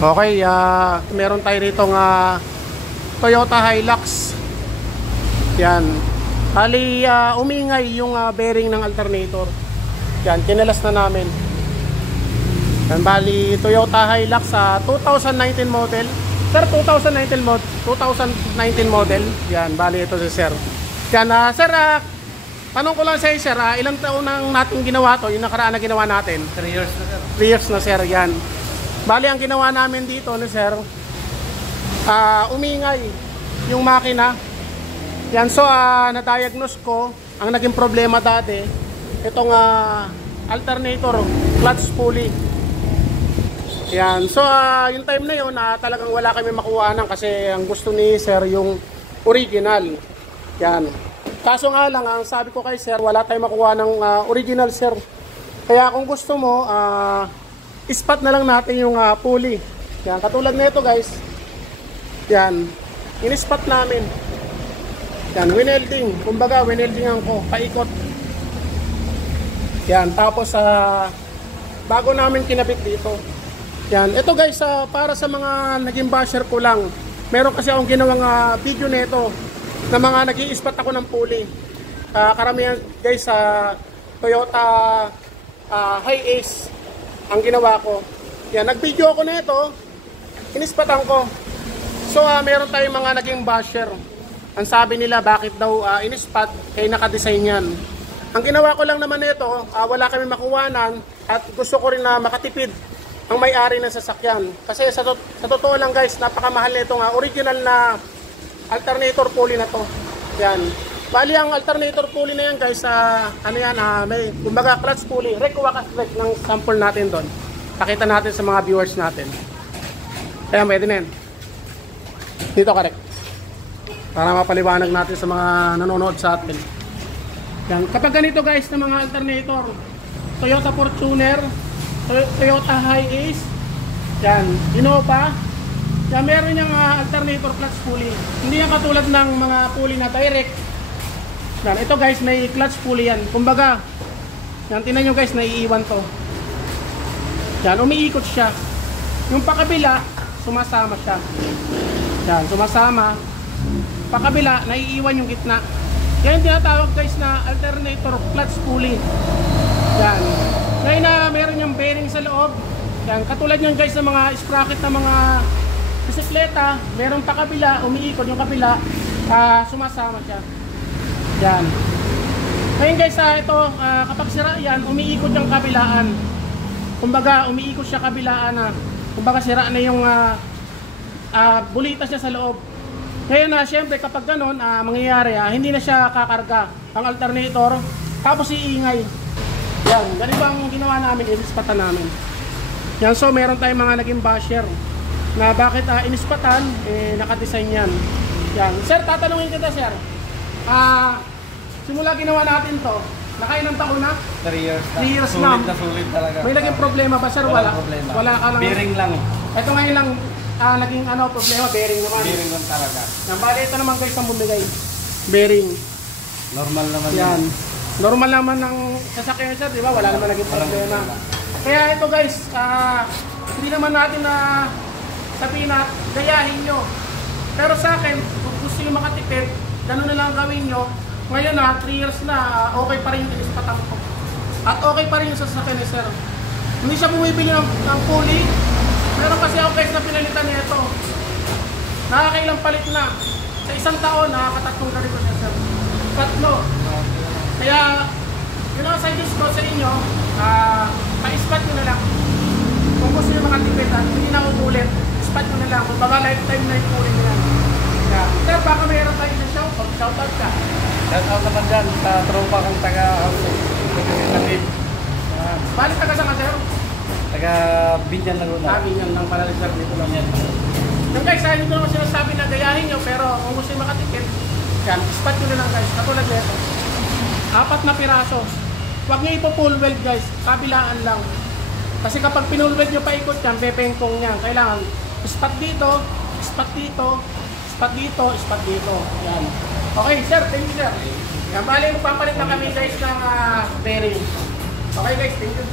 Okay, meron tayo rito nga Toyota Hilux. Yan. Bali, umingay yung bearing ng alternator. Yan, kinalas na namin. Yan, bali, Toyota Hilux 2019 model. Sir, 2019 model. Yan, bali ito si sir. Yan, sir, tanong ko lang sa sir, ilang taon nang natin ginawa to, yung nakaraan na ginawa natin? 3 years na sir. 3 years na sir, yan. Bali, ang ginawa namin dito, no, sir, umingay yung makina. Yan, so, na-diagnose ko, ang naging problema dati, itong alternator, clutch pulley. Yan, so, yung time na yun, talagang wala kami makuhaan kasi ang gusto ni sir yung original. Yan. Kaso nga lang, ang sabi ko kay sir, wala tayong makuha ng original, sir. Kaya kung gusto mo, ispat na lang natin yung pulley. Yan, katulad na ito guys. Yan, in-spot namin. Yan, winelding. Kumbaga, wineldingan ko, paikot. Yan, tapos bago namin kinabit dito. Yan, ito guys, para sa mga naging basher ko lang. Meron kasi akong ginawang video nito na mga nag-i-spot ako ng pulley. Karamihan guys sa Toyota Hiace ang ginawa ko. Yan, nag-video ako na ito, inispatan ko. So, meron tayong mga naging basher. Ang sabi nila, bakit daw inispat, kaya nakadesign yan. Ang ginawa ko lang naman ito, wala kami makuwanan at gusto ko rin na makatipid ang may-ari ng sasakyan. Kasi sa totoo lang guys, napakamahal na itong original na alternator pulley na to. Yan. Bali, ang alternator pulley na yan guys, ano yan, may kumbaga clutch pulley, rek ng sample natin doon. Pakita natin sa mga viewers natin. Kaya pwede na yan. Dito ka rek. Para mapaliwanag natin sa mga nanonood sa atin. Yan. Kapag ganito guys na mga alternator, Toyota Fortuner, Toyota Hiace, yan, Innova, yan, meron yung alternator clutch pulley. Hindi yan katulad ng mga pulley na direct. Yan, ito guys, may clutch pulley yan. Kumbaga, yan, tingnan nyo guys, naiiwan to. Yan, umiikot siya. Yung pakabila, sumasama siya. Yan, sumasama. Pakabila, naiiwan yung gitna. Yan yung tinatawag guys na alternator clutch pulley. Yan. Ngayon na meron yung bearing sa loob. Yan, katulad nyo guys ng mga sprocket na mga bisikleta, meron pakabila, umiikot yung kabila, sumasama siya. Yan. Ngayon guys, ito, kapag sira yan, umiikot yung kabilaan. Kumbaga, umiikot siya kabilaan. Kumbaga, sira na yung bulita siya sa loob. Ngayon syempre, kapag ganun, mangyayari, hindi na siya kakarga ang alternator, tapos iingay. Yan, ganito ang ginawa namin, inispatan namin. Yan, so meron tayong mga naging basher na bakit inispatan, nakadesign yan. Yan. Sir, tatanungin kita sir. Simula ginawa natin to, nakailang taon na? 3 years na. 3 years sulit na sulit talaga. May naging problema ba sir? Wala. Problema. Wala ka lang. Bearing lang. Ito ngayon lang naging problema, bearing naman. Bearing lang talaga. Bali, ito naman guys ang bumigay. Bearing. Normal naman yan. Normal naman ng sasakyan sir, di ba? Wala naman naging problema. Kaya ito guys, hindi naman natin sabihin na gayahin nyo. Pero sa akin, kung gusto nyo makatipid, ganun na lang gawin nyo. Ngayon 3 years na, okay pa rin yung inispatan ko. At okay pa rin yung sasakyan ni sir. Hindi siya bumibili ng pulley. Pero kasi ako guys na pinalitan niya ito. Nakakailang palit na. Sa isang taon, nakakatatlong ganito niya sir. Tatlo. Kaya, yun ang suggest ko sa inyo, pa-ispat nyo na lang. Kung gusto nyo makatipid, hindi na uulit, ispat nyo na lang. Kung baka lifetime na yung pulley nyo yan. Sir, baka mayroon tayo na shoutout. Shoutout ka. Shoutout naman dyan sa tropa kong taga-Natib. Balik taga sa ka, sir? Taga-Binyan Laguna. Binyan lang pala sir dito lang yan. Yung guys, hindi ko naman sinasabi na gayahin nyo, pero kung gusto nyo makatipid, yan, ispat nyo na lang guys. Katulad nito. 4 na piraso. Huwag nyo ipo-full weld guys, kabilaan lang. Kasi kapag pinull weld nyo paikot yan, pepengkong yan. Kailangan ispat dito, ispat dito, ispat dito, ispat dito. Yan. Okay sir, thank you sir. Yan, bali magpapalit na kami guys ng bearing. Okay guys, thank you.